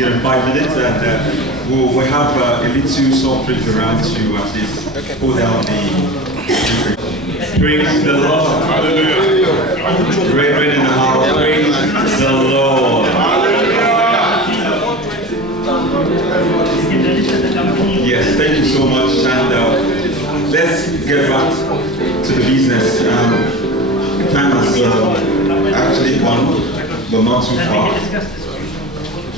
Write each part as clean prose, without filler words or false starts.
begin in 5 minutes, and we'll have a little soft drink around to at least hold down the. Praise the Lord. Hallelujah. Brethren in the house, praise the Lord. Yes, thank you so much, and let's get back to the business. Time has actually gone, but not too far.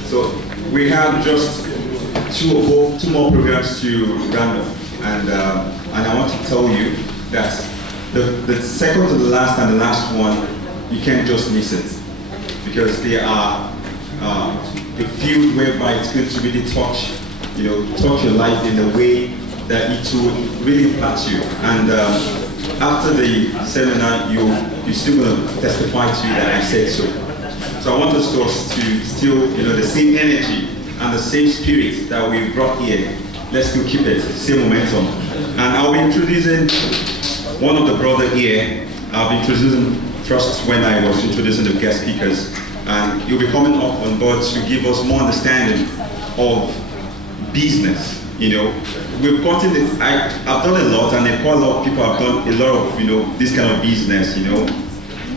So we have just two more programs to round up, and I want to tell you that the second to the last and the last one, you can't just miss it, because they are the field whereby it's going to really touch your life in a way that it will really impact you. And after the seminar, you're still going to testify to you that I said so. So I want us to still, the same energy and the same spirit that we brought here. Let's still keep it, same momentum. And I'll be introducing one of the brothers here. I'll be introducing first when I was introducing the guest speakers. And you'll be coming up on board to give us more understanding of business. We've gotten this, I've done a lot, and quite a lot of people have done a lot of, this kind of business,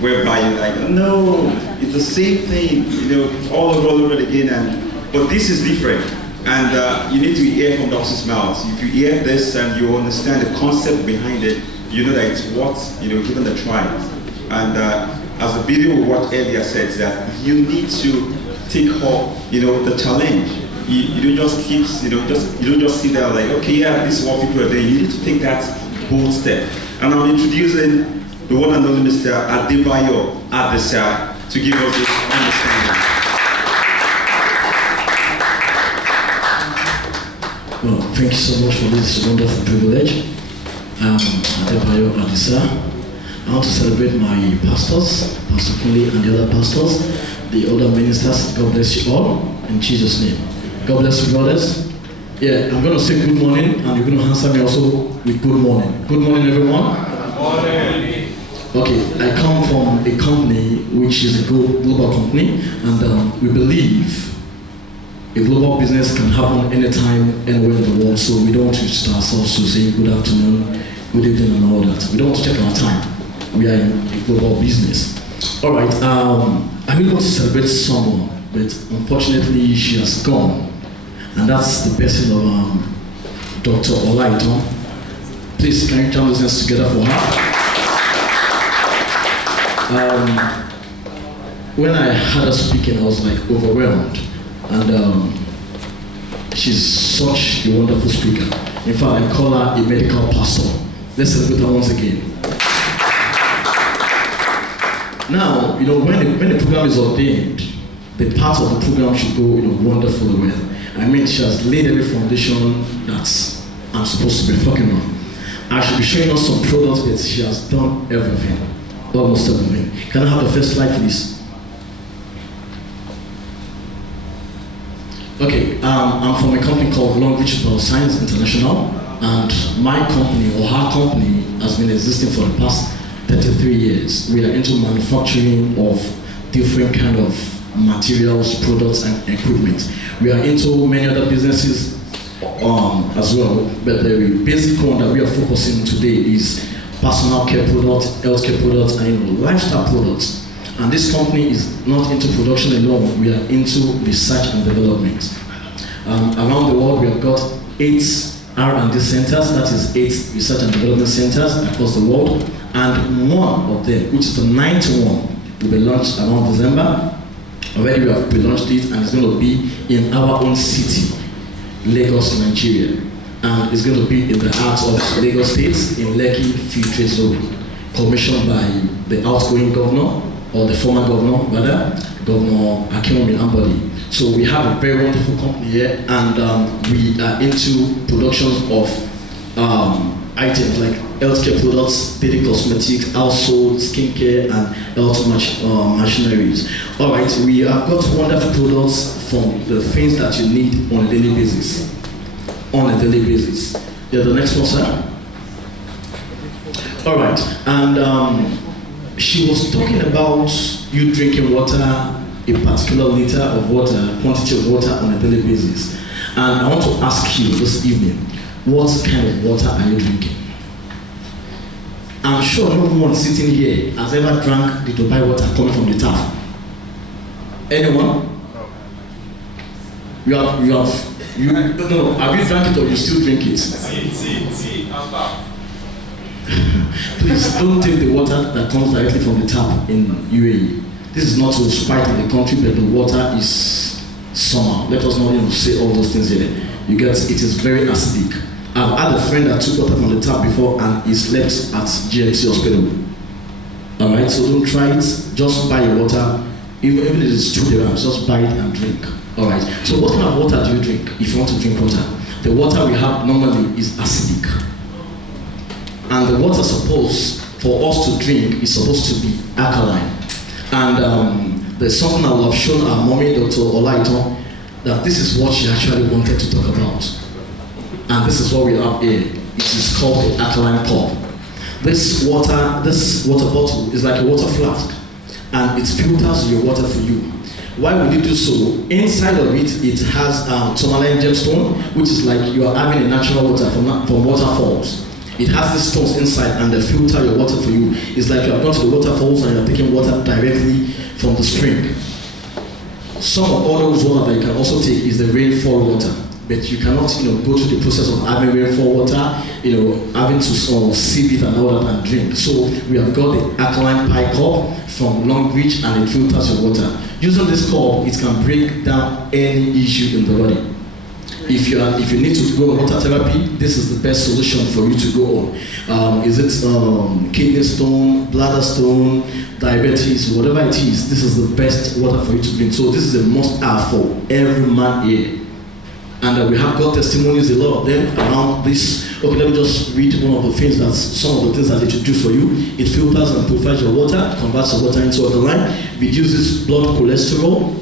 whereby you're like, no, it's the same thing, all over again, but this is different. And you need to hear from the horse's mouth. If you hear this and you understand the concept behind it, you know that it's worth, giving a try. And as the video we watched earlier said, that you need to take up, the challenge. You don't just keep, you don't just sit there like, okay, yeah, this is what people are doing. You need to take that bold step. And I'm introducing the one and only Mr. Adebayo to give us this understanding. Well, thank you so much for this wonderful privilege. Adebayo Adisa. I want to celebrate my pastors, Pastor Kunle and the other pastors, the other ministers. God bless you all, in Jesus' name. God bless you, brothers. Yeah, I'm going to say good morning, and you're going to answer me also with good morning. Good morning, everyone. Good morning. Okay, I come from a company which is a global company, and we believe a global business can happen anytime, anywhere in the world, so we don't restrict ourselves to say good afternoon, good evening, and all that. We don't want to check our time. We are in a global business. All right, I really want to celebrate someone, but unfortunately she has gone. And that's the person of Dr. Olaito. Please, can you jam those hands together for her? When I heard her speaking, I was like overwhelmed. And she's such a wonderful speaker. In fact, I call her a medical pastor. Let's celebrate her once again. Now, when the program is ordained, the part of the program should go wonderfully well. I mean, she has laid every foundation that I'm supposed to be working on. I should be showing us some products, but she has done everything, almost everything. Can I have the first slide, please? Okay, I'm from a company called Longrich Science International, and my company, or her company, has been existing for the past 33 years. We are into manufacturing of different kind of materials, products, and equipment. We are into many other businesses as well, but the basic one that we are focusing today is personal care products, healthcare products, and lifestyle products. And this company is not into production alone, we are into research and development. Around the world, we have got 8 R&D centers, that is 8 research and development centers across the world, and one of them, which is the 9th one, will be launched around December. Already we have pre-launched it, and it's going to be in our own city, Lagos, Nigeria. And it's going to be in the heart of Lagos State in Lekki Free Trade Zone, commissioned by the outgoing governor, or the former governor, rather, Governor Akinwumi Ambody. So we have a very wonderful company here, and we are into productions of items like healthcare products, daily cosmetics, household, skincare, and health machineries. All right, we have got wonderful products from the things that you need on a daily basis. Yeah, the next one, sir. All right, and she was talking about you drinking water a particular liter of water, quantity of water on a daily basis. And I want to ask you this evening, what kind of water are you drinking? I'm sure no one sitting here has ever drank the Dubai water coming from the tap. Anyone? No, have you drank it or you still drink it? Please don't take the water that comes directly from the tap in UAE. This is not to spite the country, but the water is somehow. Let us not say all those things here. You get it is very acidic. I've had a friend that took water from the tap before and he slept at GMC hospital. Alright, so don't try it, just buy your water. Even if it is 2 dirhams, just buy it and drink. Alright, so what kind of water do you drink if you want to drink water? The water we have normally is acidic. And the water supposed for us to drink is supposed to be alkaline. And there's something I will have shown our mommy, Dr. Olaito, that this is what she actually wanted to talk about. And this is what we have here. It is called the alkaline cup. This water bottle is like a water flask, and it filters your water for you. Why would it do so? Inside of it, it has tourmaline gemstone, which is like you are having a natural water from waterfalls. It has these stones inside, and they filter your water for you. It's like you have gone to the waterfalls and you are taking water directly from the spring. Some of all those water that you can also take is the rainfall water. But you cannot, go through the process of having rainfall water, having to sieve it and all that and drink. So we have got the alkaline pie cup from Longrich, and it filters your water. Using this cup, it can break down any issue in the body. If you need to go on water therapy, this is the best solution for you to go on. Is it kidney stone, bladder stone, diabetes, whatever it is, this is the best water for you to drink. So this is a must-have for every man here. And we have got testimonies, a lot of them, around this. Okay, let me just read one of the things some of the things that it should do for you. It filters and purifies your water, converts your water into alkaline, reduces blood cholesterol.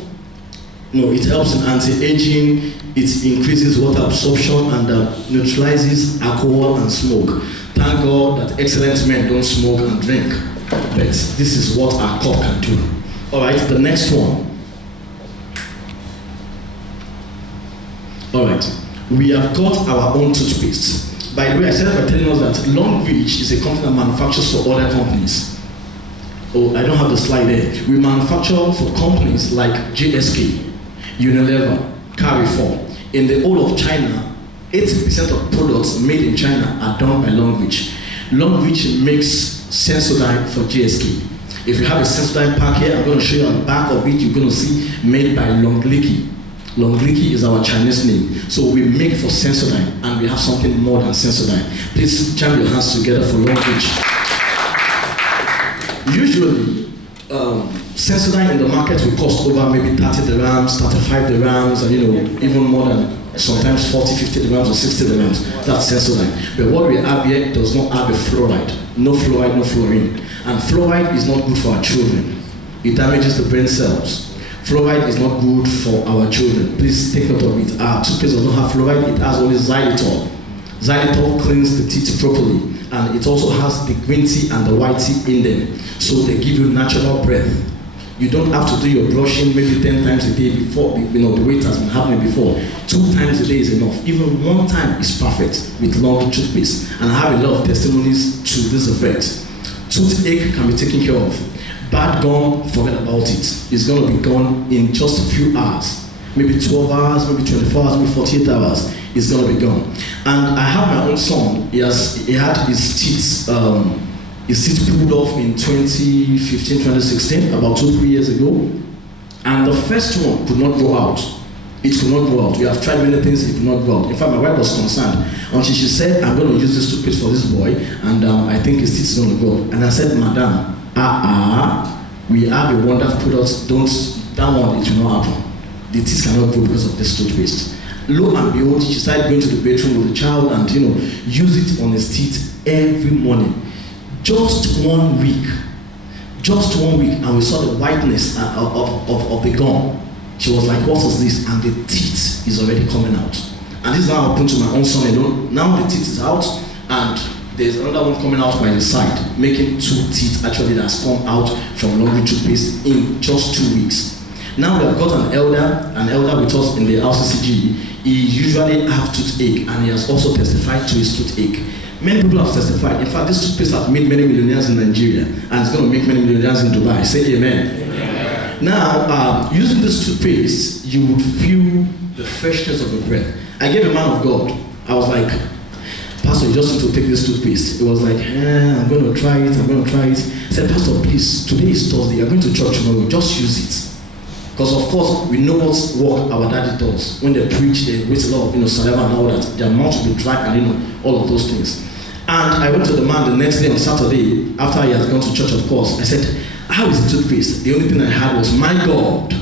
It helps in anti-aging, it increases water absorption, and neutralizes alcohol and smoke. Thank God that excellent men don't smoke and drink. But this is what our cup can do. Alright, the next one. Alright, we have got our own toothpaste. By the way, I started by telling us that Longrich is a company that manufactures for other companies. Oh, I don't have the slide there. We manufacture for companies like JSK, Unilever, Carrefour. In the whole of China, 80% of products made in China are done by Longrich. Longrich makes Sensodyne for JSK. If you have a Sensodyne pack here, I'm going to show you on the back of it, you're going to see made by Longrich. Longrich is our Chinese name. So we make for Sensodyne, and we have something more than Sensodyne. Please jam your hands together for Longrich. Usually, Sensodyne in the market will cost over maybe 30 dirhams, 35 dirhams, and even more than sometimes 40, 50 dirhams or 60 dirhams. That's Sensodyne. But what we have here does not have a fluoride. No fluoride, no fluorine. And fluoride is not good for our children. It damages the brain cells. Fluoride is not good for our children. Please take note of it. Our toothpaste does not have fluoride, it has only xylitol. Xylitol cleans the teeth properly, and it also has the green tea and the white tea in them. So they give you natural breath. You don't have to do your brushing maybe 10 times a day before, the way it has been happening before. 2 times a day is enough. Even 1 time is perfect with Longrich toothpaste. And I have a lot of testimonies to this effect. Toothache can be taken care of. Bad gum, forget about it. It's going to be gone in just a few hours. Maybe 12 hours, maybe 24 hours, maybe 48 hours. It's going to be gone. And I have my own son. He had his teeth pulled off in 2015, 2016, about 2-3 years ago. And the first one could not go out. It could not go out. We have tried many things, it could not go out. In fact, my wife was concerned. Until she said, I'm going to use this toothpaste for this boy, and I think his teeth is going to go. And I said, Madam, we have a wonderful product, that one, it will not happen. The teeth cannot grow because of this toothpaste. Lo and behold, she started going to the bedroom with the child and use it on his teeth every morning. Just 1 week, and we saw the whiteness of the gum. She was like, what is this? And the teeth is already coming out. And this is now happened to my own son alone. Now the teeth is out, and there's another one coming out by the side, making 2 teeth actually that's come out from Longrich toothpaste in just 2 weeks. Now we have got an elder with us in the RCCG. He usually have toothache, and he has also testified to his toothache. Many people have testified. In fact, this toothpaste has made many millionaires in Nigeria, and it's going to make many millionaires in Dubai. Say amen. Amen. Now, using this toothpaste, you would feel the freshness of the breath. I gave a man of God. I was like, Pastor, you just need to take this toothpaste. It was like, I'm going to try it. I said, Pastor, please, today is Thursday. You're going to church tomorrow. Just use it. Because of course, we know what work our daddy does. When they preach, they waste a lot of saliva and all that. Their mouth will be dry and all of those things. And I went to the man the next day on Saturday, after he had gone to church, of course. I said, how is the toothpaste? The only thing I had was, my God,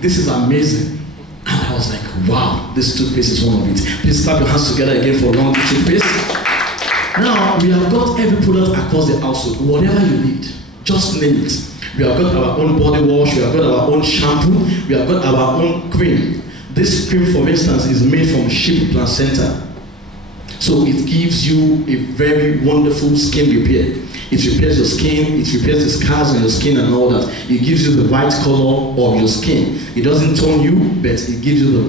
this is amazing. And I was like, wow, this toothpaste is one of it. Please clap your hands together again for Longrich toothpaste. Now, we have got every product across the household. Whatever you need, just name it. We have got our own body wash, we have got our own shampoo, we have got our own cream. This cream, for instance, is made from sheep placenta. So it gives you a very wonderful skin repair. It repairs your skin, it repairs the scars on your skin and all that. It gives you the right color of your skin. It doesn't tone you, but it gives you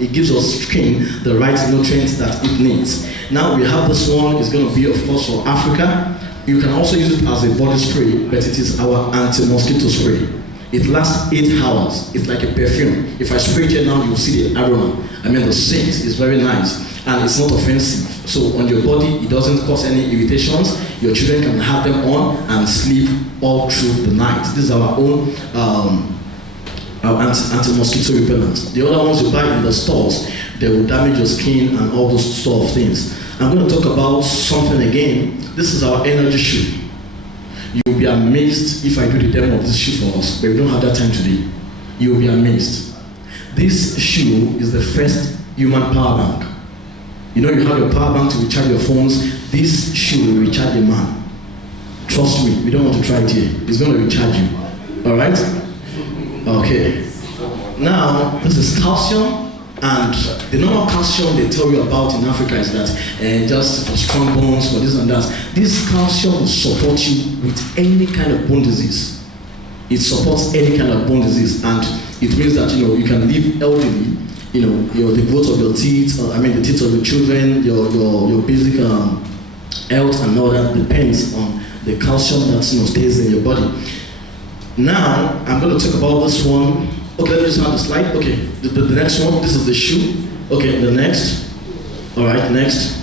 it gives your skin the right nutrients that it needs. Now we have this one, it's going to be, of course, for Africa. You can also use it as a body spray, but it is our anti-mosquito spray. It lasts 8 hours. It's like a perfume. If I spray it here now, you'll see the aroma. I mean, the scent is very nice, and it's not offensive. So on your body, it doesn't cause any irritations. Your children can have them on and sleep all through the night. This is our own anti-mosquito repellent. The other ones you buy in the stores, they will damage your skin and all those sort of things. I'm going to talk about something again. This is our energy shoe. You'll be amazed if I do the demo of this shoe for us, but we don't have that time today. You'll be amazed. This shoe is the first human power bank. You know, you have your power bank to recharge your phones. This shoe will recharge a man. Trust me, we don't want to try it here. It's going to recharge you. All right? Okay. Now, this is calcium. And the normal calcium they tell you about in Africa is that just for strong bones, for this and that. This calcium will support you with any kind of bone disease. It supports any kind of bone disease, and it means that you can live healthily. The growth of your teeth, the teeth of your children, your basic health and all that depends on the calcium that stays in your body. Now I'm going to talk about this one. Okay, let me just have the slide. Okay, the next one, this is the shoe. Okay, the next. All right, next.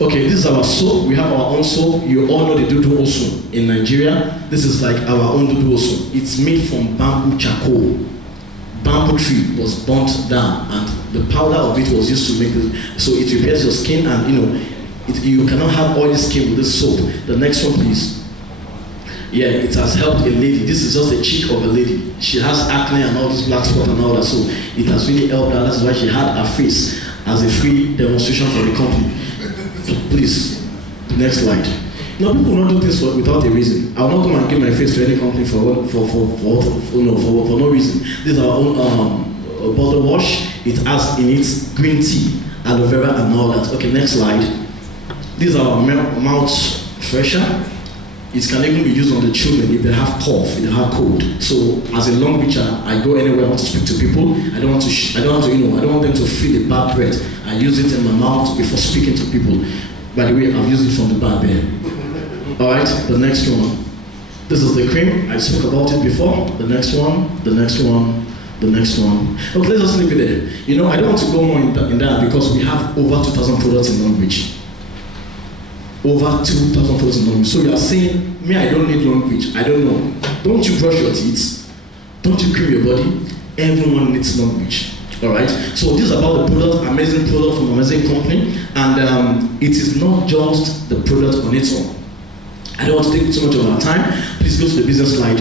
Okay, this is our soap. We have our own soap. You all know the Dudu Osun in Nigeria. This is like our own Dudu Osun. It's made from bamboo charcoal. Bamboo tree was burnt down, and the powder of it was used to make it. So it repairs your skin, and you cannot have oily skin with this soap. The next one, please. Yeah, it has helped a lady. This is just a cheek of a lady. She has acne and all this black spot and all that, so it has really helped her. That's why she had her face as a free demonstration for the company. So please, the next slide. People will not do things without a reason. I will not come and give my face to any company for no reason. This is our own bottle wash. It has in it green tea, aloe vera and all that. Okay, next slide. These are our mouth fresher. It can even be used on the children if they have cough, if they have cold. So as a Longricher, I go anywhere I want to speak to people. I don't want them to feel the bad breath. I use it in my mouth before speaking to people. By the way, I've used it from the bad bed. All right, the next one. This is the cream. I spoke about it before. The next one. Okay, let's just leave it there. I don't want to go more in that because we have over 2,000 products in Longrich. Over 2,000 products in Longrich. So you are saying, me, I don't need Longrich. I don't know. Don't you brush your teeth? Don't you cream your body? Everyone needs Longrich. All right. So this is about the product, amazing product from an amazing company, and it is not just the product on its own. I don't want to take too much of our time. Please go to the business slide.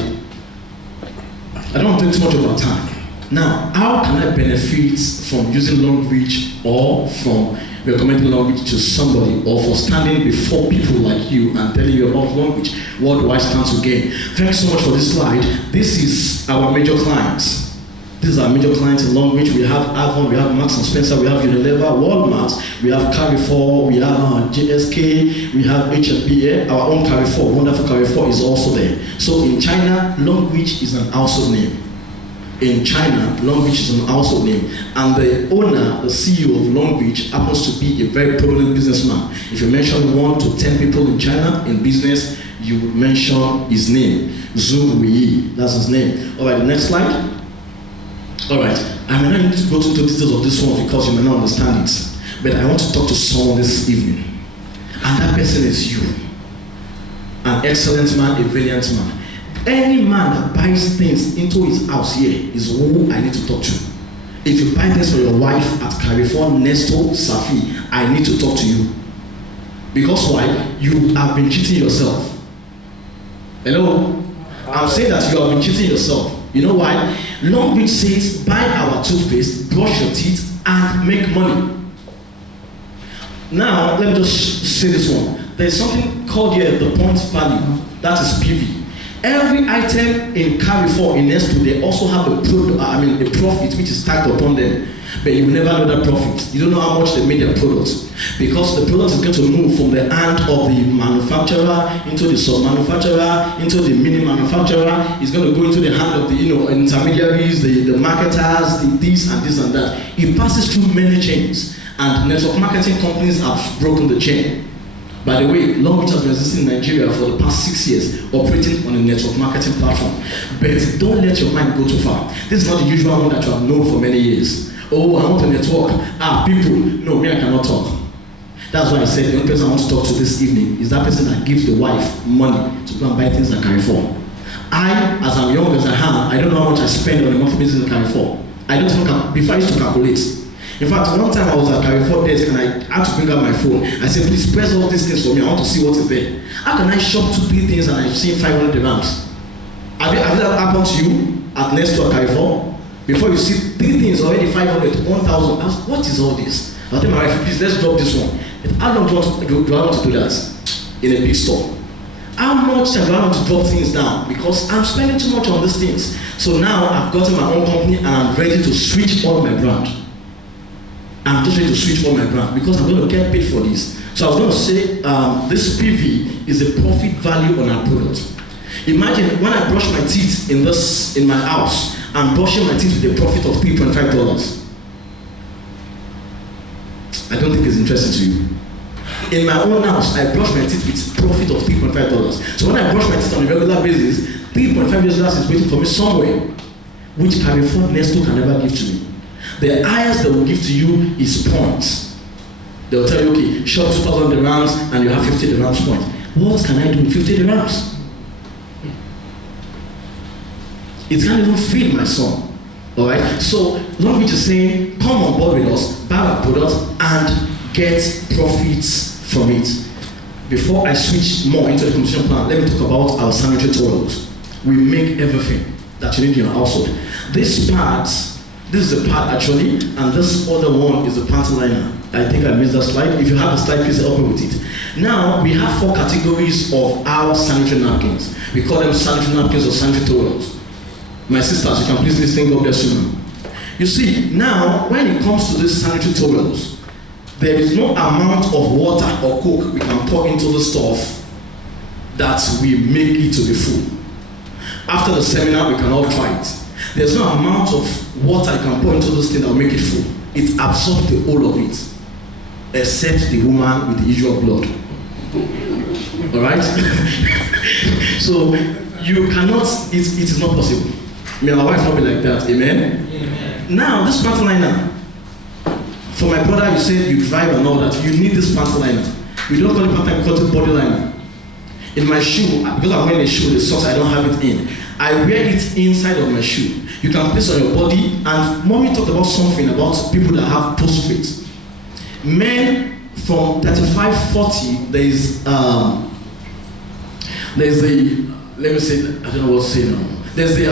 I don't want to take too much of our time. Now, how can I benefit from using Longrich or from recommending Longrich to somebody, or for standing before people like you and telling you about Longrich? What do I stand to gain? Thanks so much for this slide. This is our major clients. These are major clients in Longrich. We have Avon, we have Marks and Spencer, we have Unilever, Walmart, we have Carrefour, we have JSK, we have HFBA. Our own Carrefour, wonderful Carrefour, is also there. So in China, Longrich is an household name. In China, Longrich is an household name. And the owner, the CEO of Longrich, happens to be a very prominent businessman. If you mention 1 to 10 people in China in business, you will mention his name. Zhu Wei, that's his name. All right, the next slide. All right, I may not need to go into details of this one because you may not understand it. But I want to talk to someone this evening. And that person is you. An excellent man, a valiant man. Any man that buys things into his house here is who I need to talk to. If you buy things for your wife at Carrefour, Nesto, Safi, I need to talk to you. Because why? You have been cheating yourself. Hello? I'm saying that you have been cheating yourself. You know why? Longrich says, buy our toothpaste, brush your teeth, and make money. Now, let me just say this one. There's something called here the point value. That is PV. Every item in Carrefour, in Nestle, they also have a profit which is tagged upon them. But you will never know that profit. You don't know how much they made their products. Because the product is going to move from the hand of the manufacturer into the sub-manufacturer, into the mini manufacturer. It's going to go into the hand of the intermediaries, the marketers, the this and this and that. It passes through many chains. And network marketing companies have broken the chain. By the way, Longrich has been existing in Nigeria for the past 6 years, operating on a network marketing platform. But don't let your mind go too far. This is not the usual one that you have known for many years. Oh, I want to network. People. No, me, I cannot talk. That's why I said the only person I want to talk to this evening is that person that gives the wife money to go and buy things at Carrefour. As I'm young as I am, I don't know how much I spend on a monthly basis in Carrefour. I don't know, before I used to calculate. In fact, one time I was at Carrefour desk and I had to bring out my phone. I said, please press all these things for me. I want to see what is there. How can I shop 2-3 things and I've seen 500 dirhams? Have that happened to you at Nestle or Carrefour? Before you see 3 things already 500, 1,000. What is all this? I'll tell my wife, please let's drop this one. And how long do I want to do that in a big store? How much time do I want to drop things down? Because I'm spending too much on these things. So now I've gotten my own company and I'm ready to switch on my brand. I'm just ready to switch on my brand because I'm going to get paid for this. So I was going to say this PV is a profit value on our product. Imagine when I brush my teeth in my house, I'm brushing my teeth with a profit of $3.5. I don't think it's interesting to you. In my own house, I brush my teeth with a profit of $3.5. So when I brush my teeth on a regular basis, $3.5 is waiting for me somewhere, which Carrefour Nestle can never give to me. The highest they will give to you is points. They will tell you, okay, shop 2,000 dirhams and you have 50 dirhams points. What can I do with 50 dirhams? It can't even feed my son. Alright? So Longrich is saying, come on board with us, buy our product and get profits from it. Before I switch more into the competition plan, let me talk about our sanitary towels. We make everything that you need in your household. This is the pad actually, and this other one is the panty liner. I think I missed that slide. If you have the slide, please help me with it. Now, we have 4 categories of our sanitary napkins. We call them sanitary napkins or sanitary towels. My sisters, you can please listen up there soon. You see, now, when it comes to these sanitary towels, there is no amount of water or coke we can pour into the stuff that we make it to be full. After the seminar, we can all try it. There's no amount of water you can pour into this thing that will make it full. It absorbs the whole of it, except the woman with the issue of blood. Alright? So, you cannot, it is not possible. May our wife not be like that, amen? Amen. Now, this panty liner, for my brother, you said you drive and all that, you need this panty liner. We don't call it panty liner, we call it body liner. In my shoe, because I'm wearing a shoe, the socks I don't have it in. I wear it inside of my shoe. You can place on your body, and mommy talked about something about people that have prostrate. Men from 35, 40, there's a, let me say, I don't know what to say now. There's the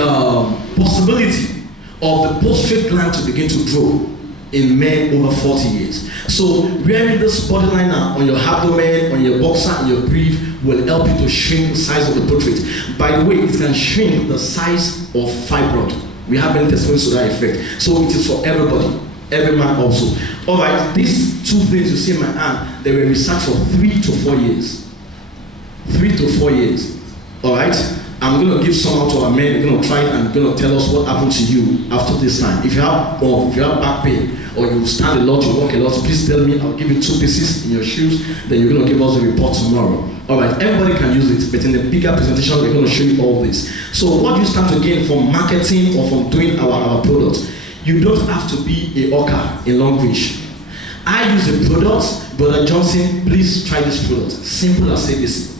possibility of the prostrate gland to begin to grow in men over 40 years. So wearing this body liner on your abdomen, on your boxer, and your brief will help you to shrink the size of the prostate. By the way, it can shrink the size of fibroid. We have many testimonies to that effect. So it is for everybody, every man also. All right, these two things you see in my hand, they were researched for 3 to 4 years. 3 to 4 years. All right. I'm going to give some out to our men. We're going to try it and going to tell us what happened to you after this time. If you have back pain or you stand a lot, you walk a lot, please tell me. I'll give you 2 pieces in your shoes. Then you're going to give us a report tomorrow. All right, everybody can use it, but in the bigger presentation, we're going to show you all this. So what do you stand to gain from marketing or from doing our products? You don't have to be a hawker in Longrich. I use the product. Brother Johnson, please try this product. Simple as ABC.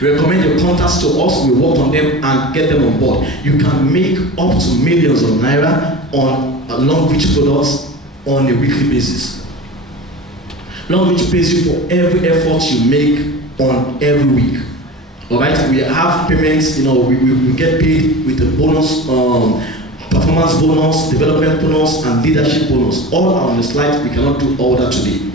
Recommend your contacts to us, we work on them and get them on board. You can make up to millions of naira on Longrich products on a weekly basis. Longrich pays you for every effort you make on every week. Alright, we have payments, we get paid with a bonus, performance bonus, development bonus, and leadership bonus. All are on the slide, we cannot do all that today.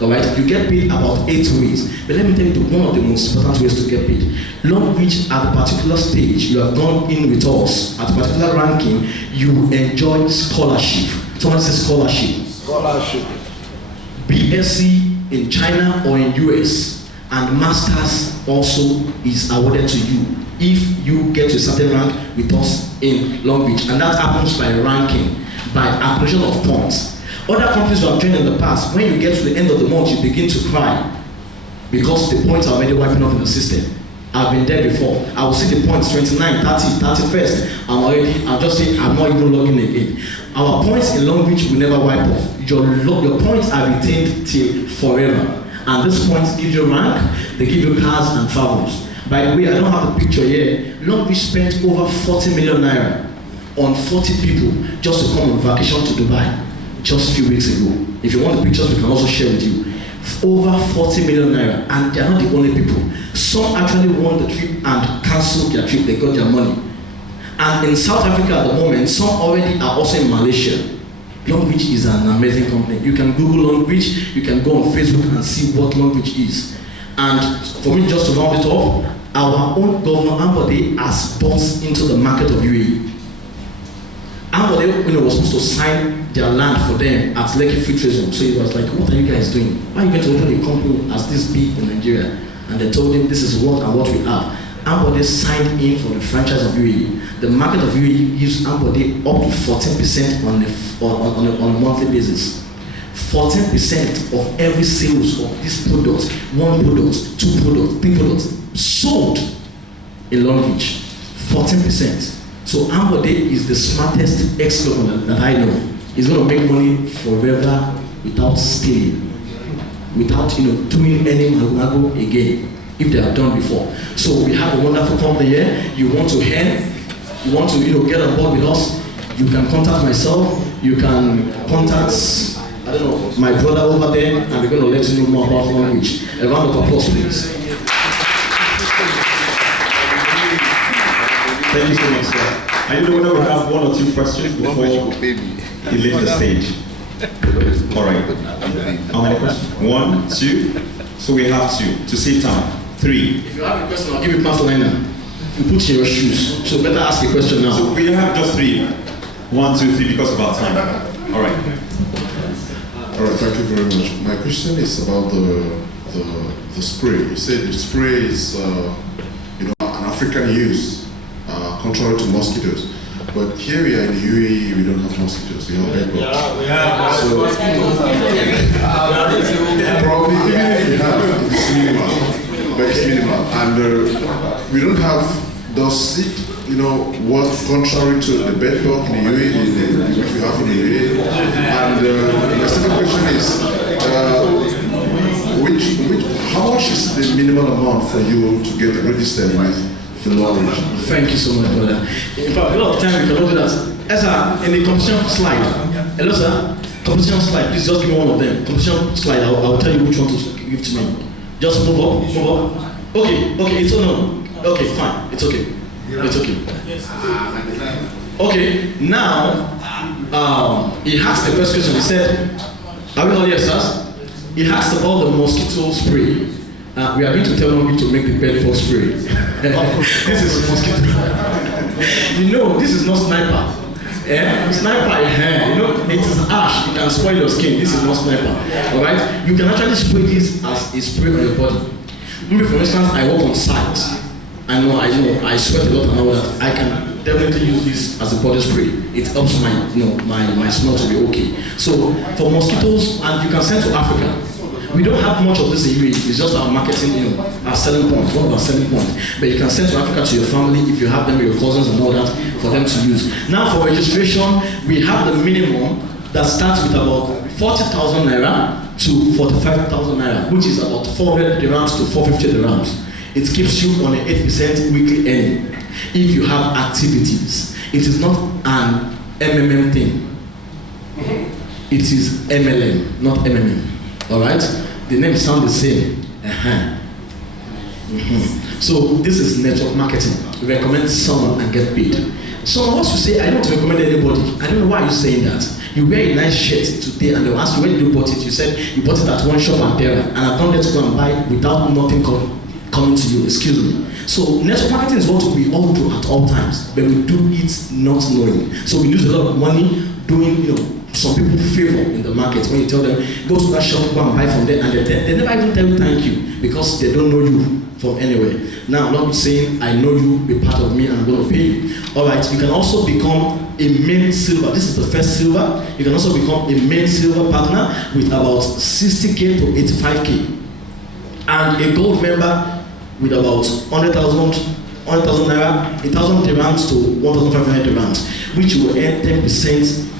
Alright, you get paid about 8 ways. But let me tell you one of the most important ways to get paid. Longrich, at a particular stage, you have gone in with us, at a particular ranking, you enjoy scholarship. Someone says scholarship. Scholarship. BSc in China or in US, and Masters also is awarded to you if you get to a certain rank with us in Longrich. And that happens by ranking, by accumulation of points. Other companies who have joined in the past, when you get to the end of the month, you begin to cry because the points are already wiping off in the system. I've been there before. I will see the points 29, 30, 31st. I'm just saying I'm not even logging again. Our points in Longrich will never wipe off. Your points are retained till forever. And these points give you rank, they give you cars and travels. By the way, I don't have the picture here. Longrich spent over 40 million naira on 40 people just to come on vacation to Dubai. Just a few weeks ago. If you want the pictures, we can also share with you. Over 40 million naira, and they are not the only people. Some actually won the trip and cancelled their trip, they got their money. And in South Africa at the moment, some already are also in Malaysia. Longrich is an amazing company. You can Google Longrich, you can go on Facebook and see what Longrich is. And for me, just to round it off, our own Governor Ambode has bought into the market of UAE. Ambode was supposed to sign their land for them at Lekki Free Trade Zone. So he was like, what are you guys doing? Why are you going to open a company as this big in Nigeria? And they told him this is what and what we have. Ambode signed in for the franchise of UAE. The market of UAE gives Ambode up to 14% on a monthly basis. 14% of every sales of this product, 1 product, 2 products, 3 products, sold in Longrich. 14%. So Ambode is the smartest ex-governor that I know. He's going to make money forever without stealing, without doing any mago again, if they have done before. So we have a wonderful company here. You want to earn, you want to get on board with us, you can contact myself, you can contact my brother over there, and we're going to let you know more about Longrich. A round of applause, please. Thank you so much, sir. I know we have 1 or 2 questions before he leaves the stage. All right. How many questions? 1, 2. So we have 2 to save time. 3. If you have a question, I'll give you pass liner. You put in your shoes. So better ask a question now. So we have just 3. 1, 2, 3 because of our time. All right. All right. Thank you very much. My question is about the spray. You said the spray is an African use. Contrary to mosquitoes, but here we are in the UAE, we don't have mosquitoes, we have bedbugs. Yeah, we have. So probably even if we have, it's minimal, but it's minimal, and we don't have. Does it, what contrary to the bedbug in the UAE, which we have in the UAE? And the second question is, how much is the minimum amount for you to get registered with? Thank you so much, brother. In fact, a lot of time we cannot do that. Sir, in the competition slide, hello sir, competition slide, please just give me one of them. Competition slide, I'll tell you which one to give to me. Just move up. Okay, it's no. Okay, fine, it's okay. It's okay. Okay, now, he asked the first question, he said, are we all here, sir? He asked about the mosquito spray. We are going to tell Longrich to make the bed for spray. This is mosquito. This is not sniper. Sniper, you know, it is ash. You can spoil your skin. This is not sniper. All right. You can actually spray this as a spray on your body. Maybe for instance, I work on site. I know, I sweat a lot and all that. I can definitely use this as a body spray. It helps my smell to be okay. So for mosquitoes, and you can send to Africa. We don't have much of this in UAE. It's just our marketing, our selling point, one of our selling points. But you can send to Africa to your family if you have them, your cousins and all that, for them to use. Now for registration, we have the minimum that starts with about 40,000 naira to 45,000 naira, which is about 400 dirhams to 450 dirhams. It keeps you on an 8% weekly earning if you have activities. It is not an MMM thing. It is MLM, not MMM. All right? The name sounds the same. So this is network marketing. We recommend someone and get paid. Some of us will say, I don't recommend anybody. I don't know why you're saying that. You wear a nice shirt today and they'll ask you where you bought it. You said you bought it at one shop and there, and I've done that to go and buy without nothing coming to you. Excuse me. So network marketing is what we all do at all times, but we do it not knowing. So we lose a lot of money doing, some people favor in the market when you tell them, go to that shop, go and buy from there, and they never even tell you thank you because they don't know you from anywhere. Now, I'm not saying I know you, be part of me, and I'm going to pay you. All right, you can also become a main silver. This is the first silver. You can also become a main silver partner with about 60K to 85K. And a gold member with about 100,000 naira, 1,000 dirhams to 1,500 dirhams, which will earn 10%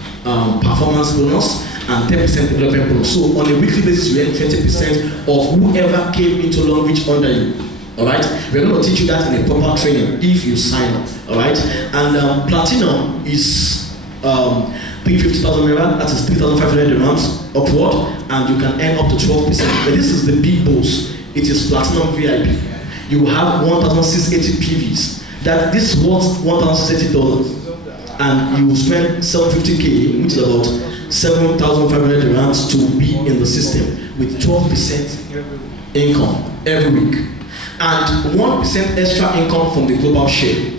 performance bonus and 10% development bonus. So on a weekly basis, you earn 20% of whoever came into Longrich under you. All right, we're going to teach you that in a proper training if you sign up. All right, and platinum is 350,000 naira. That is 3,500 dirhams upward, and you can earn up to 12%. But this is the big boss. It is platinum VIP. You have 1,680 PVs. That this worth $1,680. And you will spend 750K, which is about 7,500 dirhams to be in the system with 12% income every week. And 1% extra income from the global share.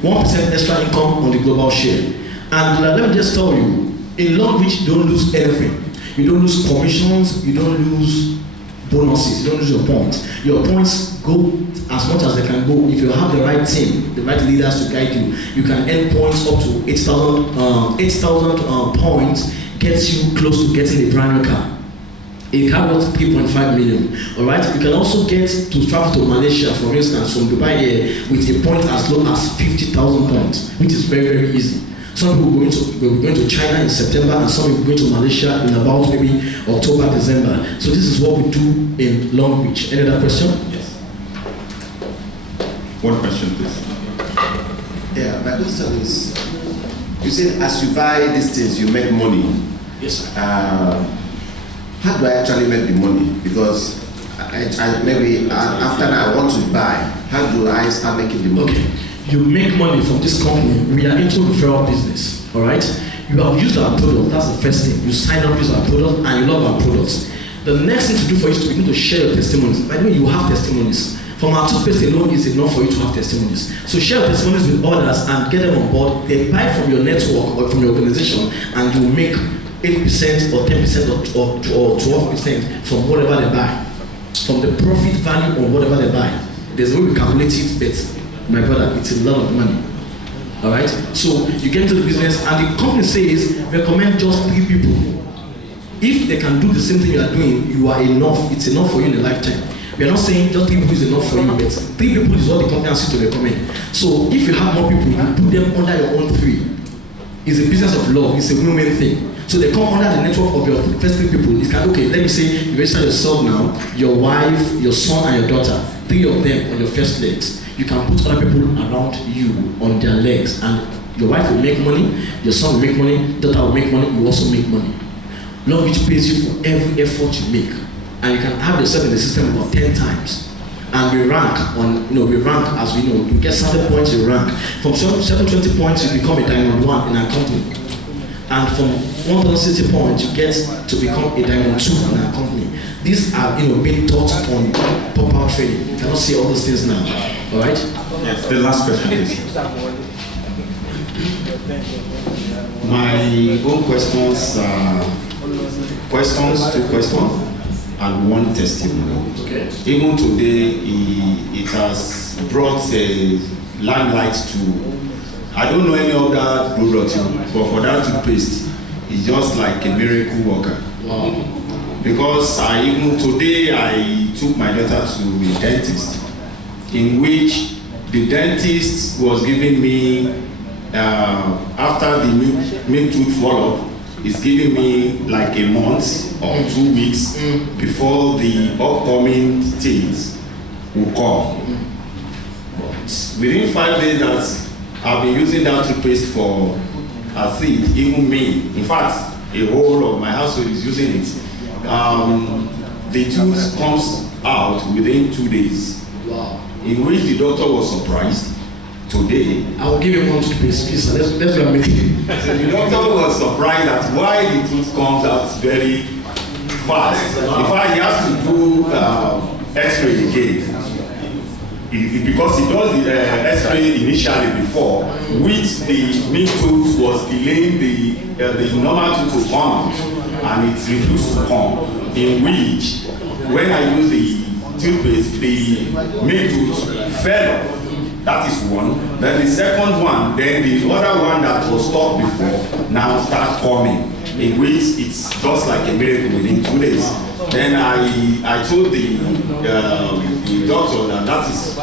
1% extra income on the global share. And let me just tell you, in Longrich, you don't lose anything. You don't lose commissions, you don't lose bonuses, you don't lose your points. Your points go as much as they can go. If you have the right team, the right leaders to guide you, you can earn points up to 8,000 points, gets you close to getting a brand new car. A car worth 3.5 million. All right. You can also get to travel to Malaysia, for instance, from Dubai here with a point as low as 50,000 points, which is very, very easy. Some people will be going to China in September, and some will be going to Malaysia in about maybe October, December. So this is what we do in Longrich. Any other question? Yes. One question, please. Yeah, my question is, you said as you buy these things, you make money. Yes, sir. How do I actually make the money? Because maybe after I want to buy, how do I start making the money? Okay. You make money from this company. We are into referral business. All right. You have used our product. That's the first thing. You sign up, use our product, and you love our products. The next thing to do for you is to begin to share your testimonies. By the way, you have testimonies. From our toothpaste alone is enough for you to have testimonies. So share your testimonies with others and get them on board. They buy from your network or from your organization, and you make 8% or 10% or 12% from whatever they buy, from the profit value or whatever they buy. There's a way we calculate it, but my brother, it's a lot of money. All right. So you get into the business, and the company says recommend just 3 people. If they can do the same thing you are doing, you are enough. It's enough for you in a lifetime. We are not saying just 3 people is enough for you, but 3 people is what the company has to recommend. So if you have more people, you put them under your own 3. It's a business of love. It's a win-win thing. So they come under the network of your first 3 people. It's like, okay, let me say you register yourself now, your wife, your son, and your daughter. 3 of them on your first legs. You can put other people around you on their legs, and your wife will make money, your son will make money, daughter will make money, you also make money. Longrich pays you for every effort you make, and you can have yourself in the system about 10 times. And we rank we rank as we know. You get certain points, you rank. From 720 points, you become a diamond 1 in our company. And from 160 points, you get to become a diamond 2 in our company. These are being taught on proper training. You cannot see all those things now. All right? Yes, the last question is. My own questions are two questions, and one testimony. Okay. Even today, it has brought a limelight to, I don't know any other product, but for that toothpaste, it's just like a miracle worker. Wow. Because even today, I took my daughter to a dentist, in which the dentist was giving me, after the milk tooth fall off, is giving me like a month or 2 weeks before the upcoming things will come. But within 5 days that I've been using that toothpaste for, I think even me, in fact, a whole of my household is using it. The tooth comes out within 2 days. Wow. In which the doctor was surprised. Today, I will give you one toothpaste, please. Let's go and make it. the doctor was surprised at why the tooth comes out very fast. In fact, he has to do X-ray again. Because he does the X-ray initially before, which the milk tooth was delaying the normal tooth to come out, and it refused to come. In which, when I use the toothpaste, the milk tooth fell off. That is one. Then the second one, then the other one that was stopped before now start coming, in which it's just like a miracle within 2 days. Then I told the doctor that is,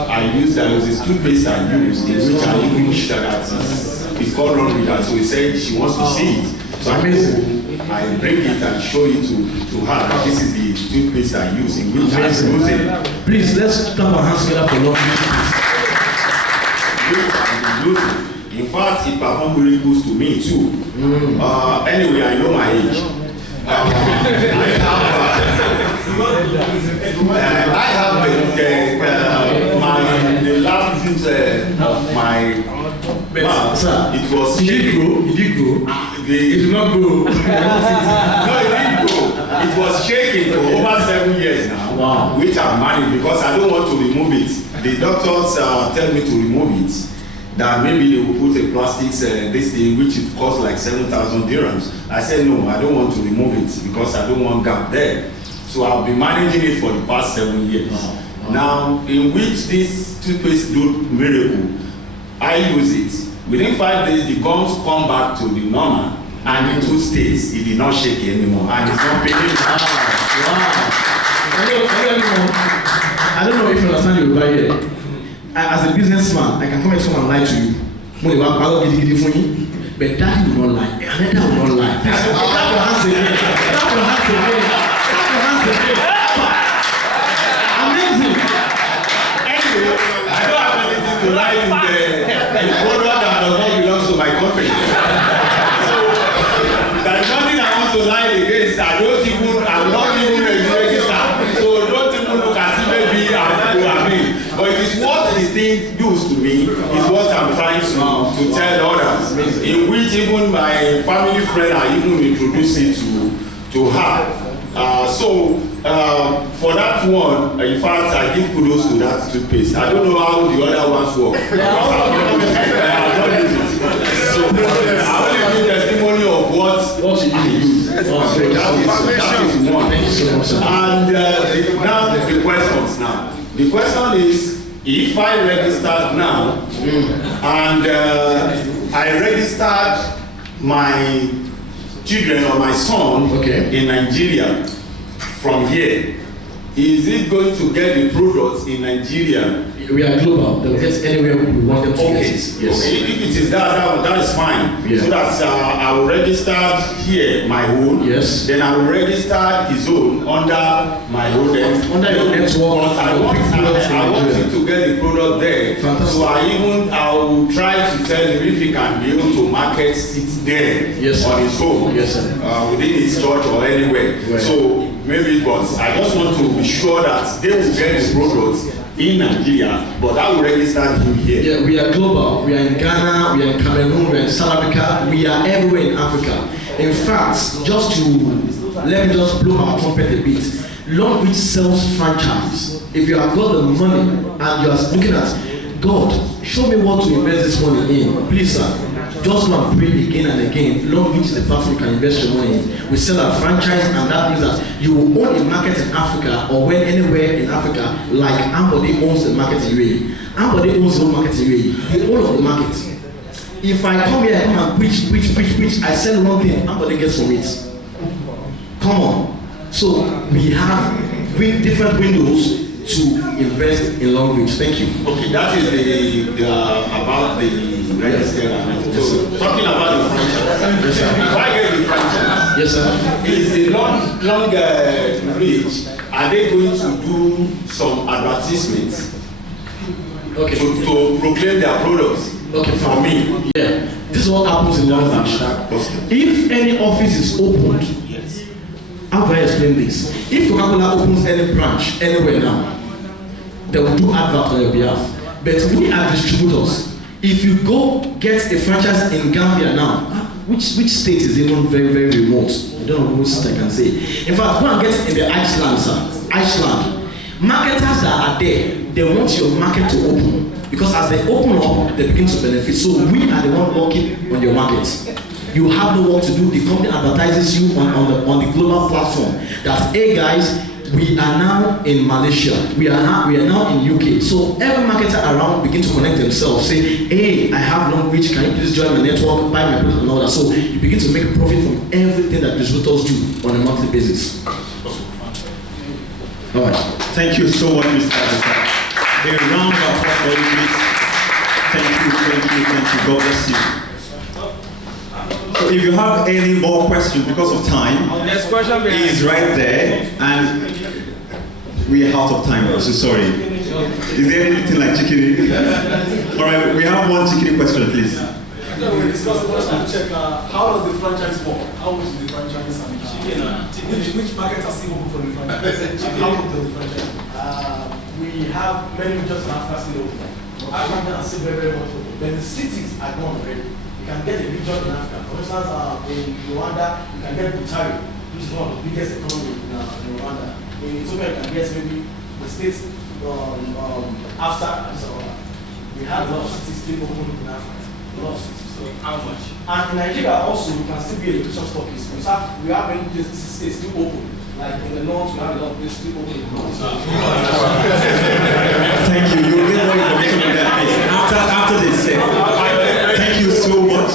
there was this toothpaste I used, in which I even that it's called Longrich, so he said she wants to see it. So I bring it and show it to her that this is the toothpaste I use, in which I use it. Please, let's clap our hands together for Longrich. In fact, it performed miracles to me too. Anyway, I know my age. I have the last piece of my mouth. It was shaking. It did grow. It did not grow. No, it didn't grow. It was shaking for over 7 years now. Wow. Which I managed because I don't want to remove it. The doctors tell me to remove it. That maybe they will put a plastic this thing which it costs like 7,000 dirhams. I said no, I don't want to remove it because I don't want gap there. So I've been managing it for the past 7 years. Now, in which this toothpaste do miracle, I use it. Within 5 days, the gums come back to the normal, and the tooth stays. It did not shake anymore, and it's not paining. Wow. I don't know if you understand Yoruba here. As a businessman, I can come and someone lie to you. But daddy will not lie. Another will not lie. Clap your hands again. Clap your hands again. Clap your hands again. Amazing. Anyway, I don't have anything to lie in the product that does not belong to my company. So there is nothing I want to lie against. I'm not even registered. So don't even look at it maybe I mean. But it is what the thing does to me is what I'm trying to tell others. In which even my family friend I even introduced it to her. For that one, in fact, I give kudos to that toothpaste. I don't know how the other ones work. So I only give testimony of what I use. So that is one. Thank you so much, sir. And now the questions now. The question is, if I registered now and I registered my children or my son in Nigeria from here, is it going to get the products in Nigeria? We are global. They'll get anywhere we want them to get it. Yes. Okay. If it is that is fine. Yeah. So that I will register here my own. Yes. Then I will register his own under my own. Under your network. But I want him to get the product there. Fantastic. So I will try to tell him if he can be able to market it there on his own. Yes, sir. Within his church or anywhere. Right. So maybe, but I just want to be sure that they will get the products in Nigeria, but I will register him here. Yeah, we are global. We are in Ghana, we are in Cameroon, we are in South Africa, we are everywhere in Africa. In fact, just to let me just blow my trumpet a bit, Longrich sells franchise. If you have got the money and you are looking at God, show me what to invest this money in, please, sir. just go and pray again and again. Longrich is the platform you can invest your money in. We sell our franchise, and that means that you will own a market in Africa or when anywhere in Africa, like Ambody owns the market in UAE. Ambody owns the whole market in UAE, the whole of the market. If I come here and preach, I sell one thing, Ambody gets from it. Come on. So we have different windows to invest in Longrich. Thank you. Okay, that is the about the register. So talking about the franchise. If I get the franchise, Yes, sir. is the Longrich, are they going to do some advertisements Okay. to proclaim their products? Okay, For me. Yeah. This is what happens in Longrich. If any office is opened, Yes. how do I explain this? If Coca-Cola opens any branch anywhere now, they will do advert on your behalf. But we are distributors. If you go get a franchise in Gambia now, which state is even very, very remote? I don't know which state I can say. In fact, go and get it in the Iceland, sir. Iceland. Marketers that are there, they want your market to open. Because as they open up, they begin to benefit. So we are the one working on your market. You have no work to do. The company advertises you on the global platform. That, hey guys, we are now in Malaysia. We are now in UK. So every marketer around begin to connect themselves. Say, hey, I have Longrich. Can you please join my network, buy my product and all that. So you begin to make a profit from everything that distributors do on a monthly basis. All right. Thank you so much, Mr. Adebayo. A round of applause for you, please. Thank you. God bless you. So if you have any more questions because of time, Next question, he is right there, and we are out of time. So sorry. Is there anything like chicken? All right, we have one chicken question, please. We discussed the question to check how does the franchise work? How much is the franchise and which market are still open for the franchise? And how much does the franchise work? We have many just after still open. Africa are still very, very much open. But the cities are gone already. You can get a region in Africa. For instance, in Rwanda, you can get Butari, which is one of the biggest economies in Rwanda. In Ethiopia, you can get maybe the states after Addis Ababa. We have a lot of cities still open in Africa. A lot of cities. So how much? And in Nigeria also, we can still be a location stockist. We have many places states still open. Like in the north, we have a lot of places still open in the north. Thank you. You'll get more information on that, please. After this. Thank you so much.